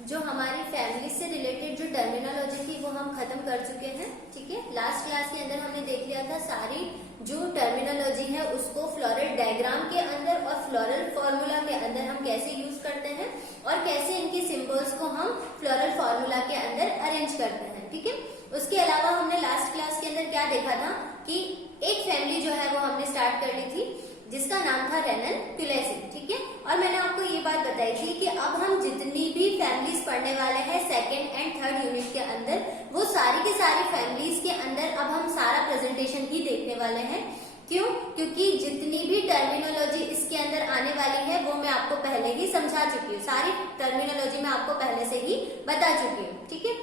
जो हमारी फैमिली से रिलेटेड जो टर्मिनोलॉजी थी वो हम खत्म कर चुके हैं। ठीक है, लास्ट क्लास के अंदर हमने देख लिया था सारी जो टर्मिनोलॉजी है उसको फ्लोरल डायग्राम के अंदर और फ्लोरल फॉर्मूला के अंदर हम कैसे यूज करते हैं और कैसे इनकी सिंबल्स को हम फ्लोरल फॉर्मूला के अंदर अरेंज करते हैं। ठीक है, उसके अलावा हमने लास्ट क्लास के अंदर क्या देखा था कि एक फैमिली जो है वो हमने स्टार्ट कर ली थी जिसका नाम था रेनन-क्यूलेसी। ठीक है, और मैंने आपको ये बात बताई थी कि अब हम जितनी भी फैमिलीज पढ़ने वाले हैं सेकेंड एंड थर्ड यूनिट के अंदर, वो सारी की सारी फैमिलीज के अंदर अब हम सारा प्रेजेंटेशन ही देखने वाले हैं। क्यों? क्योंकि जितनी भी टर्मिनोलॉजी इसके अंदर आने वाली है वो मैं आपको पहले ही समझा चुकी हूँ, सारी टर्मिनोलॉजी मैं आपको पहले से ही बता चुकी हूँ। ठीक है,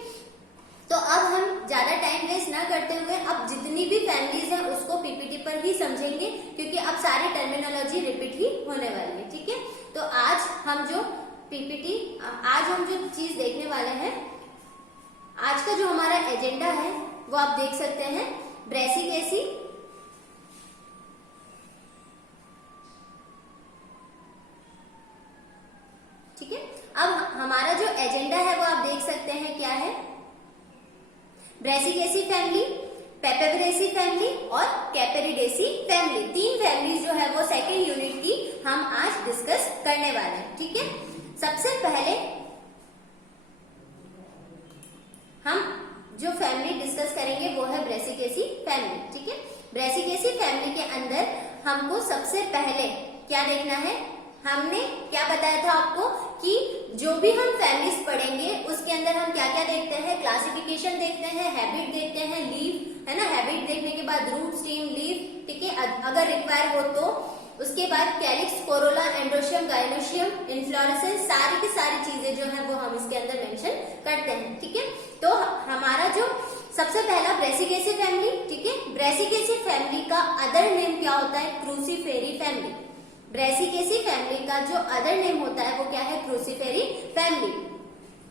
तो अब हम ज्यादा टाइम वेस्ट ना करते हुए अब जितनी भी फैमिलीज हैं उसको पीपीटी पर ही समझेंगे, क्योंकि अब सारी टर्मिनोलॉजी रिपीट ही होने वाली है। ठीक है, तो आज हम जो चीज देखने वाले हैं, आज का जो हमारा एजेंडा है वो आप देख सकते हैं, ब्रेसिकेसी, ठीक है। अब हमारा जो एजेंडा है वो आप देख सकते हैं क्या है, ब्रेसिकेसी फैमिली, पेपेबरेसी फैमिली और कैपेरिडेसी फैमिली, तीन फैमिली जो है वो सेकेंड यूनिट की हम आज डिस्कस करने वाले हैं। ठीक है, सबसे पहले हम जो फैमिली डिस्कस करेंगे वो है ब्रेसिकेसी फैमिली। ठीक है, ब्रेसिकेसी फैमिली के अंदर हमको सबसे पहले क्या देखना है, हमने क्या बताया था आपको कि जो भी हम फैमिलीज पढ़ेंगे उसके अंदर हम क्या क्या देखते हैं, क्लासिफिकेशन देखते हैं, हैबिट देखते हैं, लीफ है ना, हैबिट देखने के बाद रूट, स्टेम, लीफ। ठीक है, अगर रिक्वायर हो तो उसके बाद calyx, Corolla, androecium, gynoecium, inflorescence, सारी की सारी चीजें जो है वो हम इसके अंदर मेंशन करते हैं। ठीक है, तो हमारा जो सबसे पहला ब्रेसिकेसी फैमिली, ठीक है, ब्रेसिकेसी फैमिली का अदर नेम क्या होता है, क्रूसीफेरी फैमिली। ब्रेसिकेसी फैमिली का जो अदर नेम होता है वो क्या है, क्रूसीफेरी फैमिली।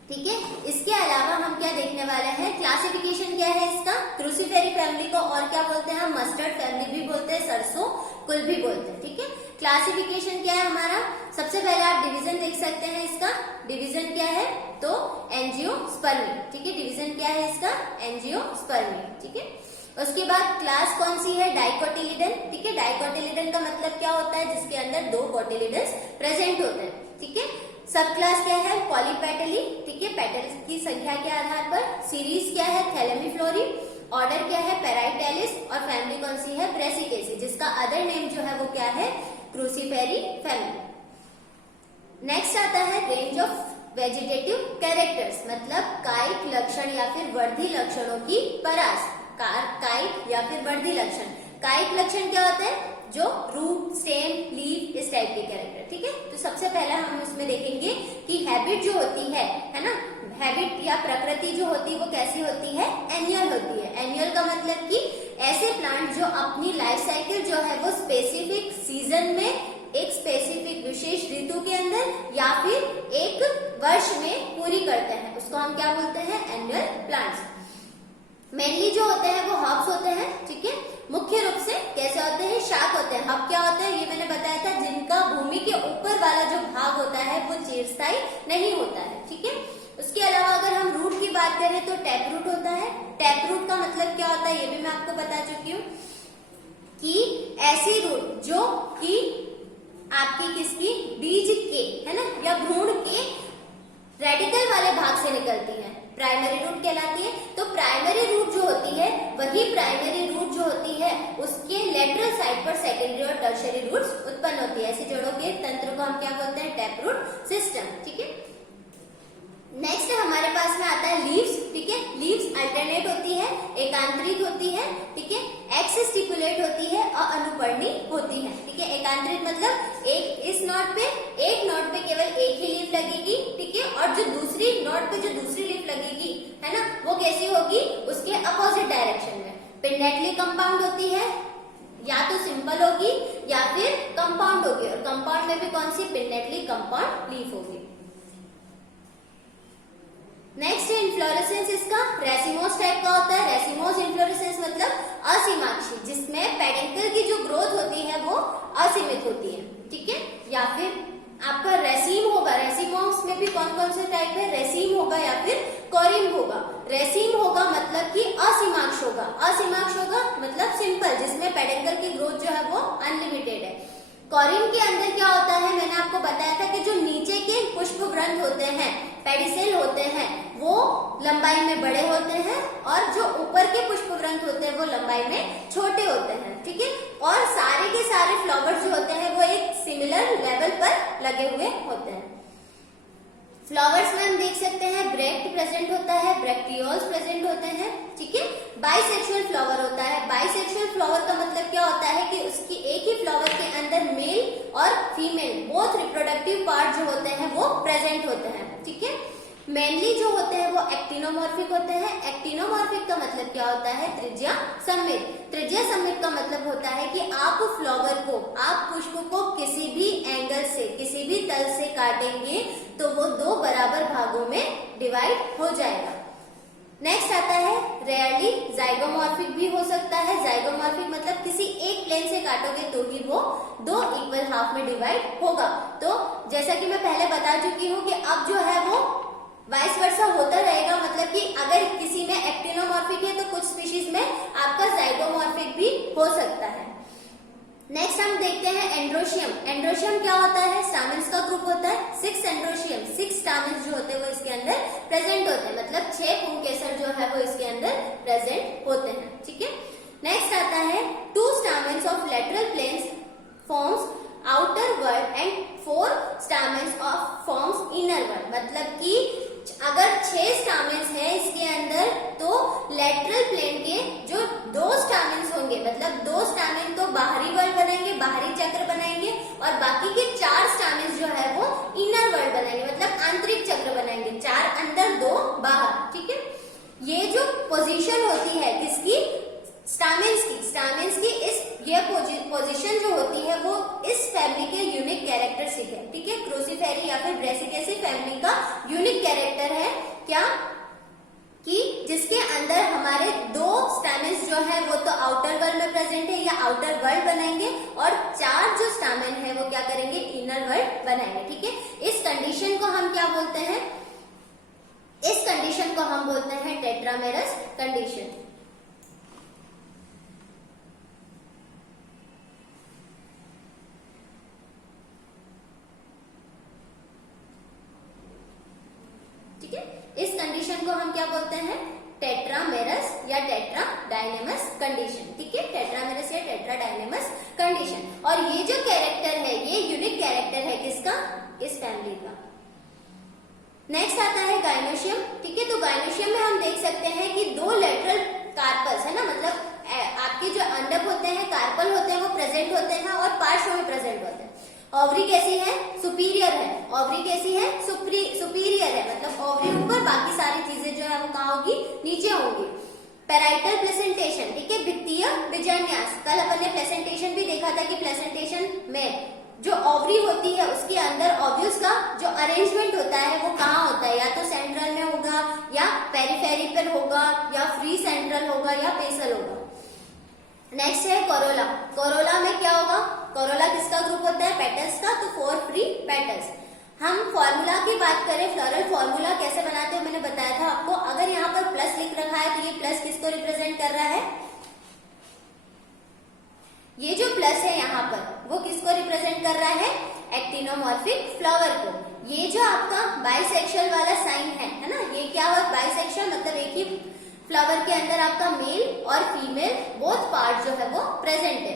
ठीक है, इसके अलावा हम क्या देखने वाले हैं, क्लासिफिकेशन क्या है इसका, क्रूसीफेरी फैमिली को और क्या बोलते हैं, हम मस्टर्ड फैमिली भी बोलते हैं, सरसों कुल भी बोलते हैं। ठीक है, क्लासिफिकेशन क्या है हमारा, सबसे पहले आप डिवीजन देख सकते हैं, इसका डिवीजन क्या है, तो एंजियोस्पर्मी। ठीक है, डिवीजन क्या है इसका, एंजियोस्पर्मी। ठीक है, उसके बाद क्लास कौन सी है, डाइकोटिलिडन। ठीक है, डाइकोटिलिडन का मतलब क्या होता है, जिसके अंदर दो कोटिलिडन्स प्रेजेंट होते हैं। ठीक है, सब क्लास क्या है, पॉलीपेटली। ठीक है, पेटल्स की संख्या के आधार पर। सीरीज क्या है, थैलेमीफ्लोरी। ऑर्डर क्या है, पैराइटेलिस। और फैमिली कौन सी है, ब्रेसिकेसी, जिसका अदर नेम जो है वो क्या है, क्रूसीफेरी फैमिली। नेक्स्ट आता है रेंज ऑफ वेजिटेटिव कैरेक्टर्स, मतलब कायिक लक्षण या फिर वर्धी लक्षणों की परास, कायिक या फिर वर्धी लक्षण। कायिक लक्षण क्या होता है, जो रूट, स्टेम, लीफ, इस टाइप के कैरेक्टर। ठीक है, तो सबसे पहला हम इसमें देखेंगे कि हैबिट जो होती है ना, हैबिट या प्रकृति जो होती है वो कैसी होती है, एनुअल होती है। एनुअल का मतलब कि ऐसे प्लांट जो अपनी लाइफ साइकिल जो है वो स्पेसिफिक सीजन में, एक स्पेसिफिक विशेष ऋतु के अंदर या फिर एक वर्ष में पूरी करते हैं, उसको हम क्या बोलते हैं, एनुअल प्लांट्स। मेनली जो होते हैं वो हर्ब्स होते हैं। ठीक है, मुख्य रूप से कैसे होते हैं, शाक होते हैं। हर्ब क्या होते हैं, ये मैंने बताया था, जिनका भूमि के ऊपर वाला जो भाग होता है वो चिरस्थायी नहीं होता है। ठीक है, उसके अलावा अगर हम रूट की बात करें तो टैप रूट होता है। टैप रूट का मतलब क्या होता है ये भी मैं आपको बता चुकी हूँ, कि ऐसी रूट जो कि आपकी किसकी, बीज के, है ना, या भ्रूण के रेडिकल वाले भाग से निकलती है, प्राइमरी रूट कहलाती है। तो प्राइमरी रूट जो होती है, वही प्राइमरी रूट जो होती है उसके लेटरल साइड पर सेकेंडरी और टर्शियरी रूट्स उत्पन्न होती है। ऐसी जड़ों के तंत्र को हम क्या बोलते हैं, टैप रूट सिस्टम। ठीक है, नेक्स्ट हमारे पास में आता है लीव्स। ठीक है, लीव्स अल्टरनेट होती है, एकांतरित होती है। ठीक है, एक्स स्टिपुलेट होती है और अनुपर्णी होती है। ठीक है, एकांतरित मतलब एक इस नोड पे, एक नोड पे केवल एक ही लीफ लगेगी। ठीक है, और जो दूसरी नोड पे जो दूसरी लीफ लगेगी, है ना, वो कैसी होगी, उसके अपोजिट डायरेक्शन में। पिन्नेटली कंपाउंड होती है, या तो सिंपल होगी या फिर कंपाउंड होगी, और कंपाउंड में भी कौन सी, पिन्नेटली कंपाउंड लीफ होगी। नेक्स्ट इन्फ्लोरेसेंस इसका रेसिमोस टाइप का होता है। रेसिमोस इन्फ्लोरेसेंस मतलब असीमाक्षी, जिसमें पेडिकल की जो ग्रोथ होती है वो असीमित होती है। ठीक है, या फिर आपका रेसिम होगा, रेसिमोस में भी कौन कौन से टाइप है, रेसिम कॉरिम के अंदर क्या होता है, मैंने आपको बताया था कि जो नीचे के पुष्प व्रंत होते हैं, पेडिसेल होते हैं, वो लंबाई में बड़े होते हैं और जो ऊपर के पुष्प व्रंत होते हैं वो लंबाई में छोटे होते हैं, ठीक है। और सारे के सारे फ्लावर्स जो होते हैं वो एक सिमिलर लेवल पर लगे हुए होते हैं। फ्लावर्स में हम देख सकते हैं ब्रैक्ट प्रेजेंट होता है, ब्रैक्टियोल्स प्रेजेंट होते हैं, ठीक है। बाइसेक्सुअल फ्लावर होता है। बाइसेक्सुअल फ्लावर का मतलब क्या होता है कि उसकी एक ही फ्लावर के अंदर मेल और फीमेल बोथ रिप्रोडक्टिव पार्ट जो होते हैं वो प्रेजेंट होते हैं, ठीक है। मेनली जो होते हैं वो एक्टिनोमॉर्फिक होते हैं। एक्टिनोमॉर्फिक का मतलब क्या होता है, त्रिज्या सममित। त्रिज्या सममित का मतलब होता है कि आप फ्लावर को, आप पुष्प को किसी भी एंगल से, किसी भी तल से काटेंगे तो वो दो बराबर भागों में डिवाइड हो जाएगा। नेक्स्ट आता है रेयरली जाइगोमॉर्फिक भी हो सकता है। जाइगोमॉर्फिक मतलब किसी एक प्लेन से काटोगे तो ही वो दो इक्वल हाफ में डिवाइड होगा। तो जैसा कि मैं पहले बता चुकी हूँ कि अब जो है वो वाइस वर्सा होता रहेगा, मतलब कि अगर किसी में एक्टिनोमॉर्फिक है तो कुछ स्पीशीज में आपका जाइगोमॉर्फिक भी हो सकता है। नेक्स्ट हम देखते हैं एंड्रोशियम। एंड्रोशियम क्या होता है, स्टामेन्स का ग्रुप होता है। 6 एंड्रोशियम, 6 स्टामेन्स जो होते हैं वो इसके अंदर प्रेजेंट होते हैं, मतलब 6 पुंकेसर जो है वो इसके अंदर प्रेजेंट होते हैं, ठीक है। नेक्स्ट आता है 2 stamens of lateral planes forms outer whorl and 4 stamens of forms inner whorl. मतलब कि अगर 6 स्टामेन्स है इसके अंदर तो लेटरल प्लेन के जो 2 स्टामेन्स होंगे, मतलब 2 स्टामेन तो बाहरी वर्ड बनाएंगे, बाहरी चक्र बनाएंगे, और बाकी के 4 स्टामेन्स जो है वो इनर वर्ड बनाएंगे, मतलब आंतरिक चक्र बनाएंगे। 4 अंदर 2 बाहर, ठीक है। ये जो पोजीशन होती है किसकी, स्टामेन्स की इस ये पोजीशन जो होती है वो इस फैमिली के यूनिक कैरेक्टरिस्टिक है, ठीक है। क्रूसीफेरी या फिर ब्रेसिकेसी फैमिली का यूनिक कैरेक्टर है क्या, कि जिसके अंदर हमारे 2 स्टामेन्स जो है वो तो आउटर वर्ल्ड में प्रेजेंट है या आउटर वर्ल्ड बनाएंगे, और 4 जो स्टामेन है वो क्या करेंगे, इनर वर्ल्ड बनाएंगे, ठीक है। इस कंडीशन को हम क्या बोलते हैं, इस कंडीशन को हम बोलते हैं टेट्रामेरस कंडीशन। ठीक है, इस कंडीशन को हम क्या बोलते हैं, टेट्रामेरस या टेट्राडाइनेमस कंडीशन, ठीक है। टेट्रामेरस या टेट्राडाइनेमस कंडीशन। और ये जो कैरेक्टर है ये यूनिक कैरेक्टर है किसका, इस फैमिली का। नेक्स्ट आता है गाइनोशियम, ठीक है। तो गाइनोशियम में हम देख सकते हैं कि 2 लेटरल कार्पल्स है ना, मतलब आपके जो अंडक होते हैं, कार्पल होते हैं वो प्रेजेंट होते हैं और पार्श्व में प्रेजेंट होते हैं। ओवरी कैसी है, सुपीरियर है। ओवरी कैसी है, सुपीरियर है, मतलब ओवरी ऊपर, बाकी सारी चीजें जो है वो कहाँ होगी, नीचे होंगी। पेराइटल प्लेसेंटेशन, ठीक है, भित्तीय बीजान्यास। कल अपन ने प्लेसेंटेशन भी देखा था कि प्लेसेंटेशन में जो ओवरी होती है उसके अंदर ओव्यूल्स का जो अरेंजमेंट होता है वो कहाँ होता है, या तो सेंट्रल में होगा या पेरिफेरी पर होगा या फ्री सेंट्रल होगा या बेसल होगा। नेक्स्ट है कोरोला। कोरोला में क्या होगा, कोरोला किसका ग्रुप होता है, पेटल्स का, तो 4 फ्री पेटल्स। हम फॉर्मूला की बात करें, फ्लोरल फॉर्मूला कैसे बनाते हैं मैंने बताया था आपको। अगर यहाँ पर प्लस लिख रखा है तो ये प्लस किसको रिप्रेजेंट कर रहा है, ये जो प्लस है यहाँ पर वो किसको रिप्रेजेंट कर रहा है, एक्टिनोमॉर्फिक फ्लावर को। ये जो आपका बाइसेक्सुअल वाला साइन है ना, ये क्या हुआ, बाइसेक्सुअल मतलब एक ही फ्लावर के अंदर आपका मेल और फीमेल बोथ पार्ट जो है वो प्रेजेंट है।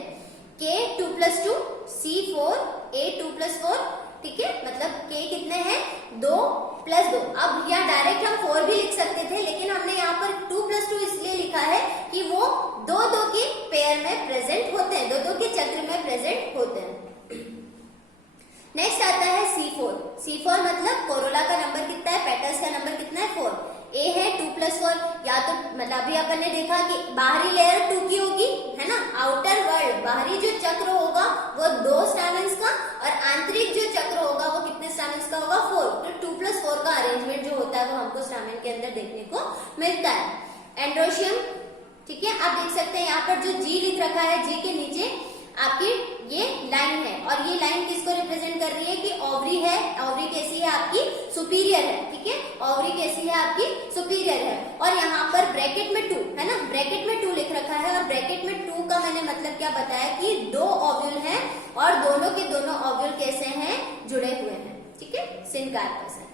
K 2+2, C 4, A 2+4, ठीक है, मतलब K कितने हैं, 2 + 2। अब यहाँ डायरेक्ट हम 4 भी लिख सकते थे, लेकिन हमने यहाँ पर 2+2 इसलिए लिखा है कि वो 2-2 के पेयर में प्रेजेंट होते हैं, 2-2 के चक्र में प्रेजेंट होते हैं। नेक्स्ट आता है C4। C4 मतलब कोरोला का नंबर कितना है, पेटल्स का नंबर कितना है, 4। A है 2+4, या तो मतलब अभी अपन ने देखा कि बाहरी लेयर 2 की होगी, है ना। आउटर वर्ल्ड, बाहरी जो चक्र होगा वो 2 स्टामेन्स का, और आंतरिक जो चक्र होगा वो कितने स्टामेन्स का होगा, 4। तो 2+4 का अरेंजमेंट जो होता है वो हमको स्टामेन के अंदर देखने को मिलता है। एंड्रोशियम, ठीक है, आप देख सकते हैं यहाँ पर जो G लिख रखा है, G के नीचे आपकी ये लाइन है, और ये लाइन किसको रिप्रेजेंट कर रही है कि ओवरी है। ओवरी कैसी है आपकी, सुपीरियर है, ठीक है। ओवरी कैसी है आपकी, सुपीरियर है। और यहाँ पर ब्रैकेट में 2 है ना, ब्रैकेट में 2 लिख रखा है, और ब्रैकेट में 2 का मैंने मतलब क्या बताया कि 2 ओव्यूल हैं और दोनों के दोनों ओव्यूल कैसे हैं, जुड़े हुए हैं, ठीक है, सिनकार्पस है,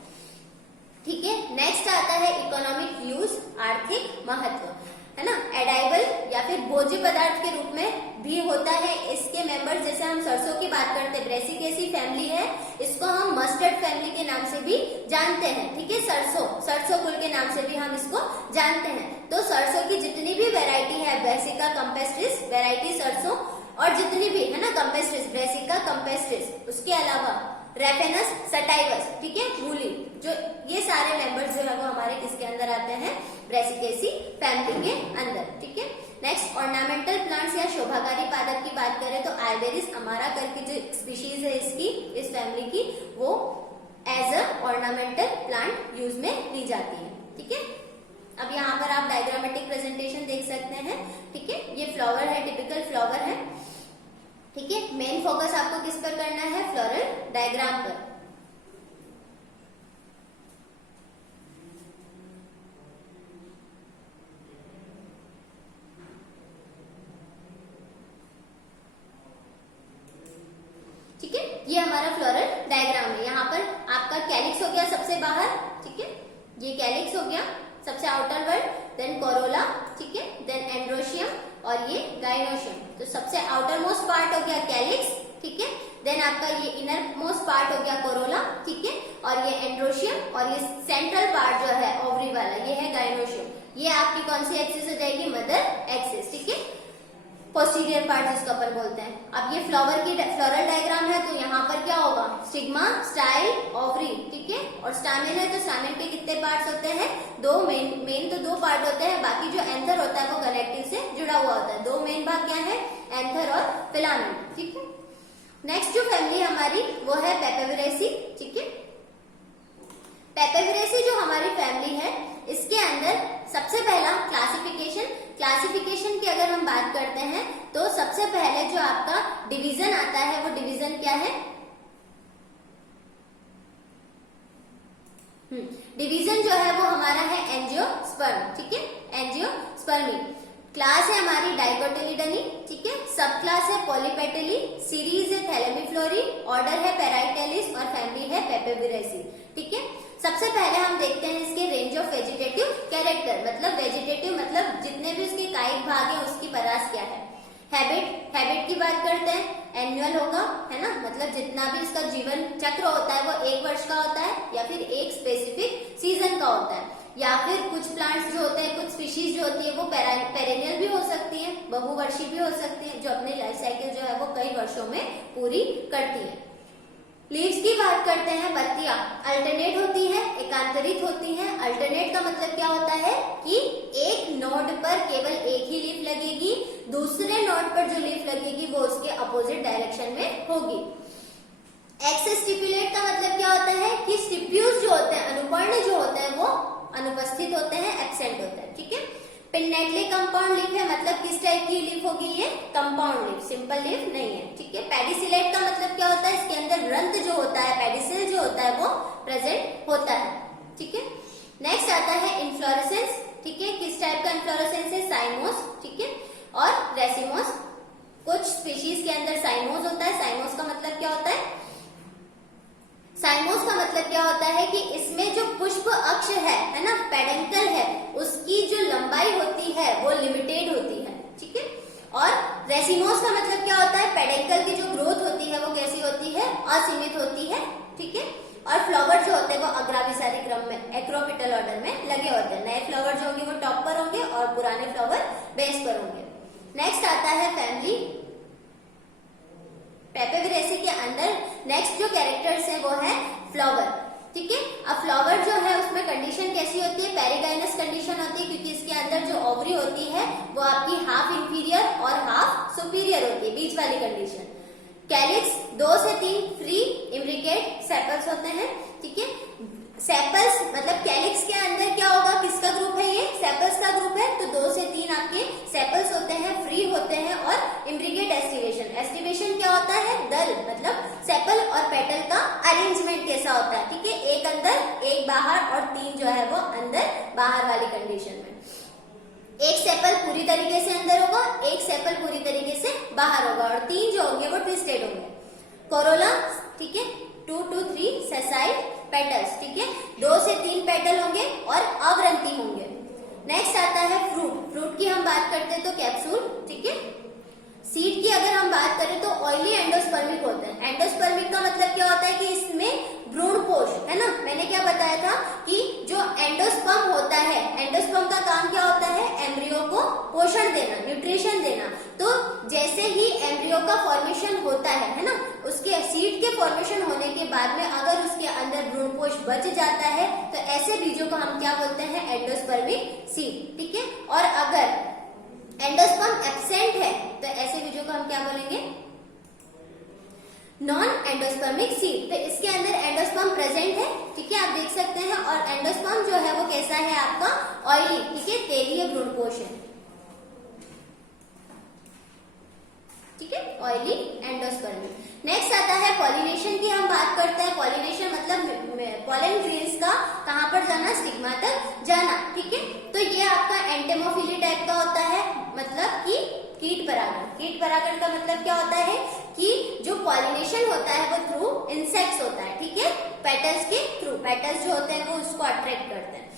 ठीक है। नेक्स्ट आता है इकोनॉमिक यूज, आर्थिक महत्व, है ना। एडाइबल या फिर भोज्य पदार्थ के रूप में भी होता है। इसके मेंबर्स, जैसे हम सरसों की बात करते हैं, ब्रेसिकेसी फैमिली है, इसको हम मस्टर्ड फैमिली के नाम से भी जानते हैं, ठीक है। सरसों कुल के नाम से भी हम इसको जानते हैं। तो सरसों की जितनी भी वेराइटी है, ब्रेसिका कैम्पेस्ट्रिस वेराइटी सरसों, और जितनी भी है ना कैम्पेस्ट्रिस, ब्रेसिका कैम्पेस्ट्रिस, उसके अलावा रेफेनस सटाइवस, ठीक है, मूली, जो ये सारे मेंबर्स जो है वो हमारे किसके अंदर आते हैं, ब्रेसिकेसी फैमिली के अंदर, ठीक है। नेक्स्ट ऑर्नामेंटल प्लांट्स या शोभाकारी पादप की बात करें तो आइबेरिस अमारा करके जो स्पीशीज है इसकी, इस फैमिली की, वो as a ornamental plant use में ली जाती है, ठीक है। अब यहाँ पर आप डायग्रामेटिक प्रेजेंटेशन देख सकते हैं, ठीक है। ये फ्लावर है, टिपिकल फ्लावर है, ठीक है। मेन फोकस आपको किस पर करना है, फ्लोरल डायग्राम पर। ठीक है, ये हमारा फ्लोरल डायग्राम है। यहाँ पर आपका कैलिक्स हो गया सबसे बाहर, ठीक है, ये कैलिक्स हो गया सबसे आउटर वर्ड, देन कोरोला, ठीक है, देन एंड्रोशियम और ये गाइनोशियम। तो सबसे आउटर मोस्ट पार्ट हो गया कैलिक्स, ठीक है, देन आपका ये इनर मोस्ट पार्ट हो गया कोरोला, ठीक है, और ये एंड्रोशियम, और ये सेंट्रल पार्ट जो है ओवरी वाला, ये है गाइनोशियम। ये आपकी कौन सी एक्सिस हो जाएगी, मदर एक्सिस, ठीक है, पोस्टीरियर पार्ट जिसको अपन बोलते हैं। अब ये फ्लावर की फ्लोरल डायग्राम है, तो यहाँ पर क्या होगा, स्टिग्मा, स्टाइल, ओवरी, ठीक है, और स्टामेन है, तो स्टामेन के कितने पार्ट्स होते हैं, 2 मेन तो 2 पार्ट होते हैं, बाकी जो एंथर होता है वो कनेक्टिव से जुड़ा हुआ होता है। 2 मेन भाग क्या है, एंथर और फिलामेंट, ठीक है। नेक्स्ट जो फैमिली हमारी वो है पेपेवरेसी, ठीक है। पेपेवरेसी जो हमारी फैमिली है, इसके अंदर सबसे पहला क्लासिफिकेशन की अगर हम बात करते हैं तो सबसे पहले जो आपका डिवीजन आता है वो डिवीजन क्या है, डिवीजन जो है वो हमारा है एंजियोस्पर्म, ठीक है, एंजियोस्पर्मी। क्लास है हमारी डाइकोटिलिडनी, ठीक है, सब क्लास है पॉलीपेटली, सीरीज है थैलेमिफ्लोरी, ऑर्डर है पैराइटेलिस और फैमिली है पेपेवरेसी, ठीक है। सबसे पहले हम देखते हैं इसके रेंज ऑफ वेजिटेटिव कैरेक्टर, मतलब वेजिटेटिव मतलब जितने भी उसके कायिक भाग है उसकी परास क्या है। हैबिट की बात करते हैं, एनुअल होगा, है ना, मतलब जितना भी इसका जीवन चक्र होता है वो 1 वर्ष का होता है या फिर एक स्पेसिफिक सीजन का होता है, या फिर कुछ प्लांट्स जो होते हैं, कुछ स्पीशीज जो होती है वो पेरेनियल भी हो सकती है, बहुवर्षीय भी हो सकती है, जो अपने लाइफ साइकिल जो है वो कई वर्षों में पूरी करती है। लीव्स की बात करते हैं, पत्तियां अल्टरनेट होती है, एकांतरित होती हैं। अल्टरनेट का मतलब क्या होता है कि एक नोड पर केवल एक ही लीफ लगेगी, दूसरे नोड पर जो लीफ लगेगी वो उसके अपोजिट डायरेक्शन में होगी। एक्स स्टिपुलेट का मतलब क्या होता है कि स्टिप्यूल्स जो होते हैं, अनुपर्ण जो होते हैं वो अनुपस्थित होते हैं, एब्सेंट होते हैं, ठीक है। पिन्नेटली कंपाउंड लीफ है, मतलब किस टाइप की लीफ होगी, ये कंपाउंड लीफ, सिंपल लीफ नहीं है, ठीक है। पेडिसिलेट का मतलब क्या होता है, इसके अंदर रंध्र जो होता है, पेडिसिल जो होता है वो प्रेजेंट होता है, ठीक है। नेक्स्ट आता है इन्फ्लोरेसेंस, ठीक है, किस टाइप का इन्फ्लोरेसेंस है, साइमोस, ठीक है, और रेसिमोस। कुछ स्पीशीज के अंदर साइमोस होता है। साइमोस का मतलब क्या होता है, साइमोस का मतलब क्या होता है कि इसमें जो पुष्प अक्ष है ना, पेडंकल है, उसकी जो लंबाई होती है वो लिमिटेड होती है, ठीक है। और रेसिमोस का मतलब क्या होता है, पेडंकल की जो ग्रोथ होती है वो कैसी होती है, असीमित होती है, ठीक है। और फ्लावर जो होते हैं वो अग्राभिसारी क्रम में, एक्रोपिटल ऑर्डर में लगे होते हैं। नए फ्लावर जो होंगे वो टॉप पर होंगे और पुराने फ्लावर बेस पर होंगे। नेक्स्ट आता है फैमिली पेपेवरेसी के अंदर नेक्स्ट जो कैरेक्टर्स है वो है फ्लावर, ठीक है। अब फ्लावर जो है उसमें कंडीशन कैसी होती है, पेरिगाइनस कंडीशन होती है, क्योंकि इसके अंदर जो ओवरी होती है वो आपकी हाफ इंफीरियर और हाफ सुपीरियर होती है, बीच वाली कंडीशन। कैलिक्स 2 से 3 फ्री इम्ब्रिकेट सेपल्स होते हैं, ठीक है। सेपल्स मतलब कैलिक्स के अंदर क्या होगा, किसका ग्रुप है, ये सेपल्स का ग्रुप है, तो 2 से 3 आपके सेपल्स होते हैं, फ्री होते हैं, और इम्ब्रिकेट एस्टिवेशन। एस्टिवेशन क्या होता है, दल, मतलब सेपल और पेटल का अरेंजमेंट कैसा होता है, ठीक है, एक अंदर एक बाहर और 3 जो एक सेपल पूरी तरीके से अंदर होगा, एक सेपल पूरी तरीके से बाहर होगा, और 3 जो होंगे वो ट्विस्टेड होंगे। कोरोला, ठीक है, 2 to 3 सेसाइल पेटल्स, ठीक है, 2 से 3 पेटल होंगे और अवरंती होंगे। नेक्स्ट आता है फ्रूट। फ्रूट की हम बात करते हैं तो कैप्सूल, ठीक है। सीड की अगर हम बात करें तो ऑयली एंडोस्पर्मिक होते हैं। एंडोस्पर्मिक का मतलब क्या होता है कि इसमें भ्रूणपोष, है ना, मैंने क्या बताया था कि जो एंडोस्पर्म होता है, एंडोस्पर्म का काम क्या होता है, एम्ब्रियो को पोषण देना, न्यूट्रिशन देना। तो जैसे ही एम्ब्रियो का फॉर्मेशन होता है ना, उसके सीड के फॉर्मेशन होने के बाद में अगर उसके अंदर भ्रूणपोष बच जाता है तो ऐसे बीजों को हम क्या बोलते हैं, एंडोस्पर्मिक सीड, ठीक है। और अगर एंडोस्पर्म एब्सेंट है तो ऐसे बीजों को हम क्या बोलेंगे, नॉन एंडोस्पर्मिक सीड। तो इसके अंदर एंडोस्पर्म प्रेजेंट है, ठीक है, आप देख सकते हैं। और एंडोस्पर्म जो है वो कैसा है आपका, ऑयली, ठीक है, तेलीय भ्रूणपोष है, ठीक है, ऑयली एंडोस्पर्मिक। नेक्स्ट आता है पॉलिनेशन की हम बात करते हैं। पॉलिनेशन मतलब पॉलन ग्रेन्स का कहां पर जाना, स्टिग्मा तक जाना, ठीक है। तो ये आपका एंटेमोफिली टाइप का होता है, मतलब कि कीट परागण। कीट परागण का मतलब क्या होता है कि जो पॉलिनेशन होता है वो थ्रू इंसेक्ट्स होता है, ठीक है, पेटल्स के थ्रू। पेटल्स जो होते हैं वो उसको अट्रैक्ट करते हैं।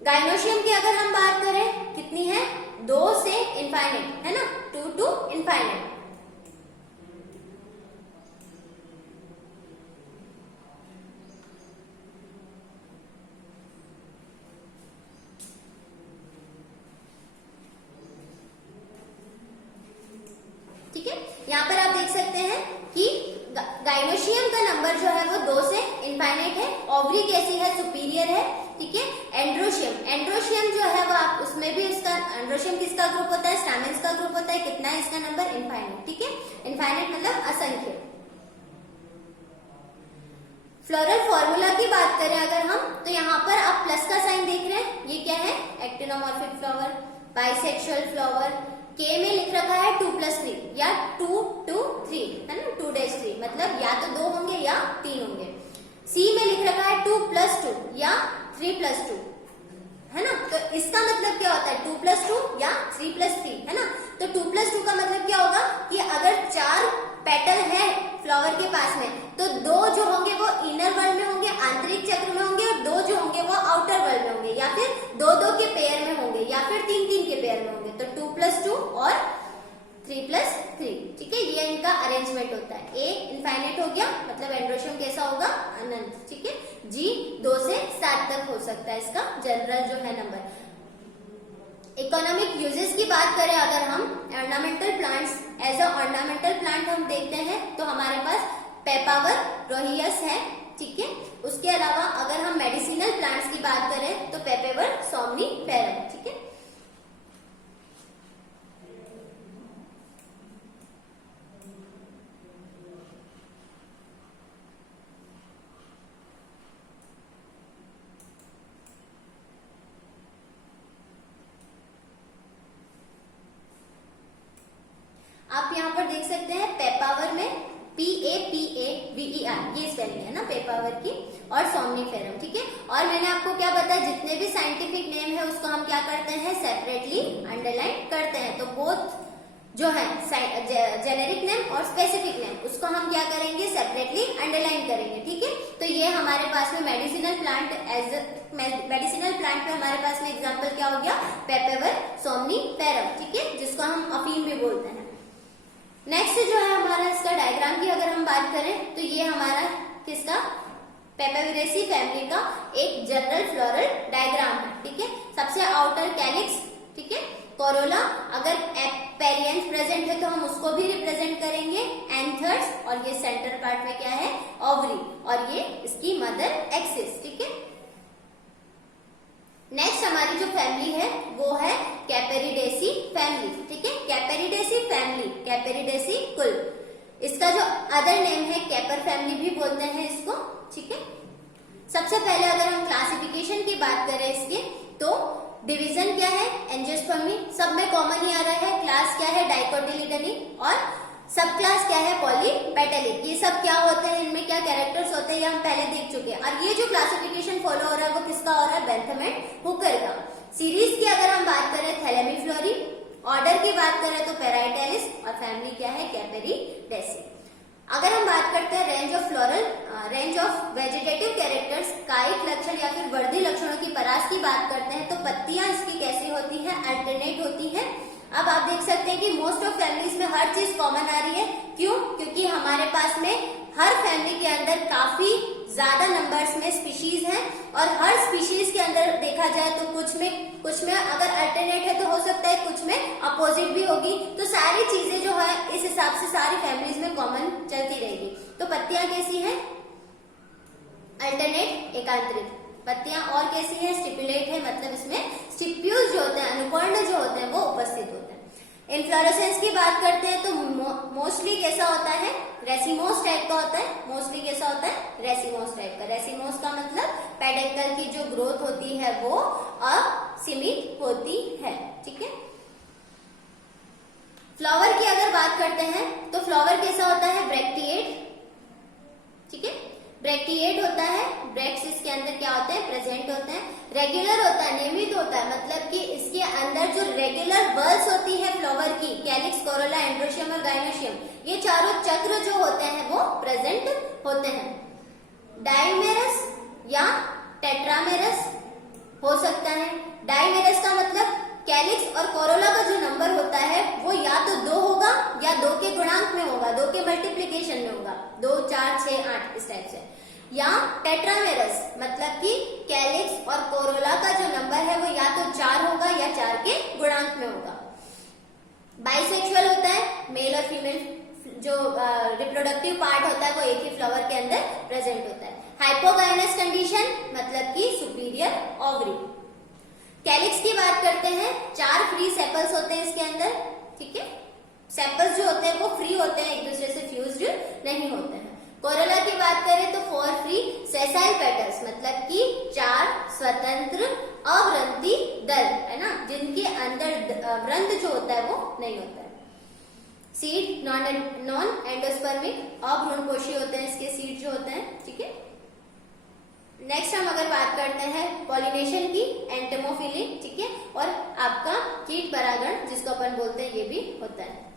गाइनोशियम की अगर हम बात करें, कितनी है, 2 से इनफाइनाइट, है ना, 2 to इनफाइनाइट। ठीक है, यहाँ पर आप देख सकते हैं कि गाइनोशियम का नंबर जो है वो 2 से इनफाइनाइट है। ओवरी कैसी है, सुपीरियर है, ठीक है। एंड्रोशियम, एंड्रोशियम जो है वो आप उसमें भी इसका, एंड्रोशियम किसका ग्रुप होता है, स्टैमेन्स का ग्रुप होता है। कितना है इसका नंबर, इनफाइनाइट, ठीक है, इनफाइनाइट मतलब असंख्य। फ्लोरल फॉर्मूला की बात करें अगर हम, तो यहाँ पर आप प्लस का साइन देख रहे हैं, ये क्या है, एक्टिनोमॉर्फिक फ्लावर, बाइसेक्सुअल फ्लावर। के में लिख रखा है 2+3 या 2 to 3, है ना, 2-3 मतलब या तो 2 होंगे या 3 होंगे। सी में लिख रखा है 2+2 या 3+2, है ना। तो इसका मतलब क्या होता है, 2+2 या 3+3, है ना। तो 2+2 का मतलब क्या होगा कि अगर 4 पेटल है फ्लावर के पास में, तो 2 जो होंगे वो इनर वर्ल्ड में होंगे, आंतरिक चक्र में होंगे, और 2 जो होंगे वो आउटर वर्ल्ड में होंगे, या फिर 2-2 के पेयर में होंगे, या फिर 3-3 के पेयर में होंगे। तो 2+2 और 3+3, ठीक है, ये इनका अरेंजमेंट होता है। ए इनफाइनाइट हो गया, मतलब एंड्रोशियम कैसा होगा, अनंत, ठीक है। जी 2 से 7 तक हो सकता है इसका जनरल जो है नंबर। इकोनॉमिक यूजेस की बात करें अगर हम, ornamental plants, as a ornamental plant हम देखते हैं तो हमारे पास पेपावर रोहियस है, ठीक है। उसके अलावा अगर हम मेडिसिनल प्लांट्स की बात करें तो पेपेवर सोमनीफेरम, ठीक है। आप यहाँ पर देख सकते हैं पेपावर में PAPAVER ये स्पेलिंग है ना पेपावर की, और सोमनीफेरम, ठीक है। और मैंने आपको क्या बताया, जितने भी साइंटिफिक नेम है उसको हम क्या करते हैं, सेपरेटली अंडरलाइन करते हैं। तो बोथ जो है जेनेरिक नेम और स्पेसिफिक नेम, उसको हम क्या करेंगे, सेपरेटली अंडरलाइन करेंगे, ठीक है। तो ये हमारे पास में medicinal plant, as medicinal plant पे हमारे पास में एग्जाम्पल क्या हो गया, पेपेवर सोमनीफेरम, ठीक है, जिसको हम अफीम भी बोलते हैं। नेक्स्ट जो है हमारा इसका डायग्राम की अगर हम बात करें तो ये हमारा किसका, पेपेवरेसी फैमिली का एक जनरल फ्लोरल डायग्राम है, ठीक है। सबसे आउटर कैलिक्स, ठीक है, कोरोला, अगर पेरियंस प्रेजेंट है तो हम उसको भी रिप्रेजेंट करेंगे, एंथर्स, और ये सेंटर पार्ट में क्या है, ओवरी, और ये इसकी मदर एक्सिस, ठीक है। नेक्स्ट हमारी जो फैमिली है वो है कैपेरिडेसी फैमिली, ठीक है। कैपेरिडेसी फैमिली, कैपेरिडेसी कुल, इसका जो अदर नेम है कैपर फैमिली भी बोलते हैं इसको, ठीक है। सबसे पहले अगर हम क्लासिफिकेशन की बात करें इसके, तो डिवीजन क्या है, एंजियोस्पर्मी, सब में कॉमन ही आ रहा है। क्लास क्या है, डाइकोटिलिडनी, और सब क्लास क्या है, पॉलीपेटलिक। ये सब क्या होते हैं, इनमें क्या कैरेक्टर्स होते हैं, ये हम पहले देख चुके हैं। और ये जो क्लासिफिकेशन फॉलो हो रहा है वो किसका हो रहा है, बेंथम एंड हुकर का। सीरीज की अगर हम बात करें थैलेमिफ्लोरी, ऑर्डर की बात करें तो पेराइटेलिस और फैमिली क्या है कैपेरिडेसी। अगर हम बात करते हैं रेंज ऑफ वेजिटेटिव कैरेक्टर्स, कायिक लक्षण या फिर वर्धी लक्षणों की परास की बात करते हैं तो पत्तियां इसकी कैसी होती है, अल्टरनेट होती है। अब आप देख सकते हैं कि मोस्ट ऑफ फैमिलीज में हर चीज कॉमन आ रही है। क्यों? क्योंकि हमारे पास में हर फैमिली के अंदर काफी ज्यादा नंबर्स में स्पीशीज हैं और हर स्पीशीज के अंदर देखा जाए तो कुछ में अगर अल्टरनेट है तो हो सकता है कुछ में अपोजिट भी होगी। तो सारी चीजें जो है इस हिसाब से सारी फैमिलीज में कॉमन चलती रहेगी। तो पत्तियां कैसी हैं? अल्टरनेट, एकांतरित। पत्तियां और कैसी है? स्टिपुलेट है, मतलब इसमें स्टिप्यूल्स जो होते हैं, अनुपर्ण जो होते हैं वो उपस्थित होते हैं। इन्फ्लोरेसेंस की बात करते हैं तो मोस्टली कैसा होता है? रेसिमोस टाइप का होता है। मोस्टली कैसा होता है? रेसिमोस टाइप का। रेसिमोस का मतलब पेडिकल की जो ग्रोथ होती है वो असीमित होती है। ठीक है। फ्लावर की अगर बात करते हैं तो फ्लावर कैसा होता है? ब्रैक्टिएट। ठीक है, ब्रैक्टिएट होता है। ब्रैक्ट्स इसके अंदर क्या होते हैं? प्रेजेंट होते हैं। रेगुलर होता है, नियमित होता है, मतलब कि इसके अंदर जो रेगुलर बल्स होती है फ्लावर की, कैलिक्स, कोरोला, एंड्रोशियम और गाइनोशियम, ये चारों चक्र जो होते हैं वो प्रेजेंट होते हैं। डाइमेरस या टेट्रामेरस हो सकता है। डाइमेरस का मतलब कैलिक्स और कोरोला का जो नंबर होता है वो या तो 2 होगा या 2 के गुणांक में होगा, 2 के मल्टीप्लीकेशन में होगा, 2, 4, 6, 8 इस टाइप से। या टेट्रामेरस मतलब कि कैलिक्स और कोरोला का जो नंबर है वो या तो 4 होगा या 4 के गुणांक में होगा। बाइसेक्सुअल होता है, मेल और फीमेल जो रिप्रोडक्टिव पार्ट होता है वो एक ही फ्लावर के अंदर प्रेजेंट होता है। हाइपोगाइनस कंडीशन मतलब कि सुपीरियर ओवरी। कैलिक्स की बात करते हैं, 4 फ्री सेपल्स होते हैं इसके अंदर। ठीक है, सेपल्स जो होते हैं वो फ्री होते हैं, एक दूसरे से फ्यूज्ड नहीं होते हैं। कोरोला की बात करें तो 4 फ्री सेसाइल पेटल्स मतलब कि 4 स्वतंत्र अवृंती दल है ना, जिनके अंदर वृंत जो होता है वो नहीं होता है। सीड नॉन एंडोस्पर्मिक, अभ्रूणपोषी होते हैं इसके सीड जो होते हैं। ठीक है। नेक्स्ट हम अगर बात करते हैं पॉलिनेशन की, एंटोमोफिली। ठीक है, और आपका कीट परागण जिसको अपन बोलते हैं ये भी होता है।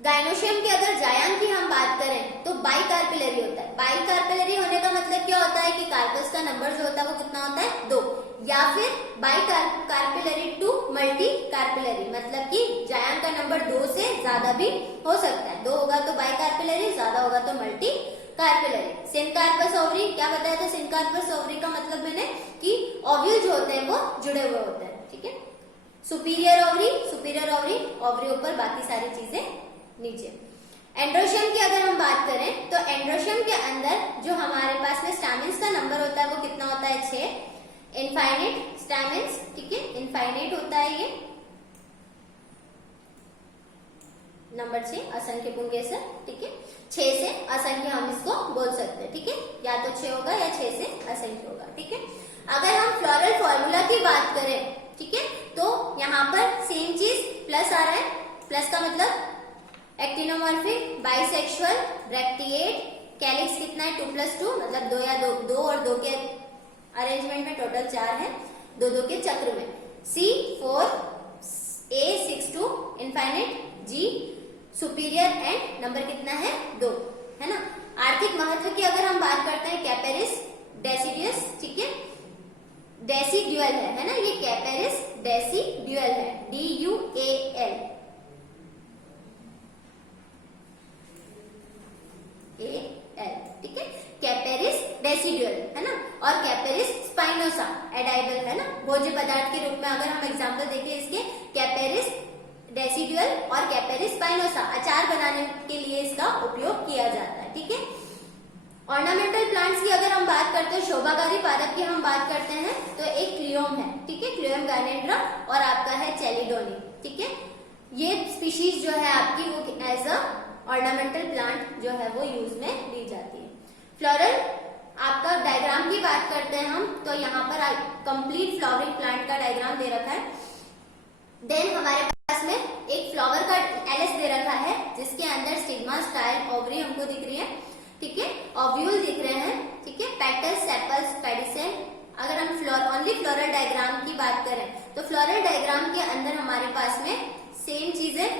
गाइनोशियम की अगर जायांग की हम बात करें तो बाइकार्पिलरी होता है। बाइकार्पिलरी होने का मतलब क्या होता है कि कार्पस का नंबर जो होता है वो कितना होता है? 2, या फिर बाइकार्पिलरी टू मल्टी कार्पिलरी मतलब कि जायांग का नंबर 2 से ज्यादा भी हो सकता है। 2 होगा तो बाइकार्पिलरी, ज्यादा होगा तो मल्टी कार्पिलरी। सिनकार्पस ओवरी, क्या बताया था? सिनकार्पस ओवरी का मतलब मैंने कि ओव्यूल जो होते हैं वो जुड़े हुए होते हैं। ठीक है। सुपीरियर ओवरी, ओवरी ऊपर, बाकी सारी चीजें नीचे। एंड्रोशियम की अगर हम बात करें तो एंड्रोशियम के अंदर जो हमारे पास में स्टैमेंस का नंबर होता है वो कितना होता है? 6 इनफाइनाइट स्टैमेंस। ठीक है, इनफाइनाइट होता है ये नंबर 6, असंख्य पुंकेसर। ठीक है, 6 से असंख्य हम इसको बोल सकते हैं। ठीक है, या तो 6 होगा या 6 से असंख्य होगा। ठीक है। अगर हम फ्लोरल फॉर्मूला की बात करें, ठीक है, तो यहाँ पर सेम चीज प्लस आ रहा है। प्लस का मतलब एक्टिनोमॉर्फिक, बाइसेक्सुअल, ब्रैक्टिएट, कैलिक्स कितना है? 2 + 2 मतलब 2 या 2 और 2 के अरेंजमेंट में टोटल 4 है, 2 के चक्र में। C4, A62 infinite, G superior and number कितना है? 2 है ना। आर्थिक महत्व की अगर हम बात करते हैं, कैपेरिस डेसिडियस। ठीक है, डेसिड्यूअल है ना, ये कैपेरिस डेसिड्यूअल है, DUAL। ठीक है, कैपेरिस डेसिड्यूअल है ना, और कैपेरिस स्पाइनोसा एडाइबल है ना, भोज्य पदार्थ के रूप में अगर हम एग्जांपल देखें इसके, कैपेरिस डेसिड्यूअल और कैपेरिस स्पाइनोसा अचार बनाने के लिए इसका उपयोग किया जाता है। ठीक है। ऑर्नामेंटल प्लांट्स की अगर हम बात करते हैं, शोभाकारी पादप की हम बात करते हैं तो एक क्लियोम है। ठीक है, क्लियोम गार्नेंड्रा, और आपका है चेलिडोनी। ठीक है, ये स्पीशीज जो है आपकी वो एज अ ऑर्नामेंटल प्लांट जो है वो यूज में ली जाती है। फ्लोरल आपका डायग्राम की बात करते हैं हम, तो यहाँ पर कंप्लीट फ्लावरिंग प्लांट का डायग्राम दे रखा है। देन हमारे पास में एक फ्लावर का एलएस दे रखा है जिसके अंदर स्टिग्मा, स्टाइल, ओवरी हमको दिख रही है। ठीक है, ओव्यूल दिख रहे हैं। ठीक है, पेटल्स, सेपल्स, पेडिसेल, अगर हम ओनली फ्लोरल डायग्राम की बात करें तो फ्लोरल डायग्राम के अंदर हमारे पास में सेम चीज है।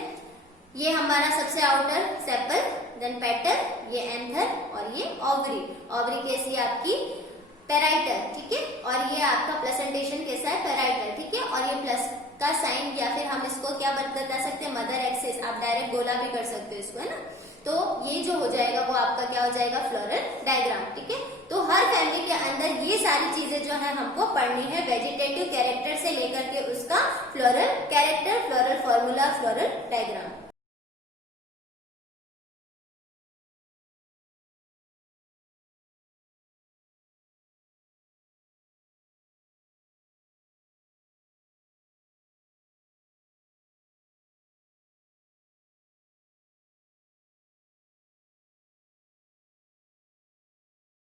ये हमारा सबसे आउटर सेपल, देन पेटल, ये एंथर और ये ओवरी। ओवरी कैसी है आपकी पेराइटल, ठीक है, और ये आपका प्लेसेंटेशन कैसा है पेराइटल, ठीक है। और ये प्लस का साइन या फिर हम इसको क्या बता सकते हैं मदर एक्सिस, आप डायरेक्ट गोला भी कर सकते हो इसको, है ना। तो ये जो हो जाएगा वो आपका क्या हो जाएगा फ्लोरल डायग्राम, ठीक है। तो हर फैमिली के अंदर ये सारी चीजें जो है हमको पढ़नी है, वेजिटेटिव कैरेक्टर से लेकर के उसका floral character, floral formula, floral diagram.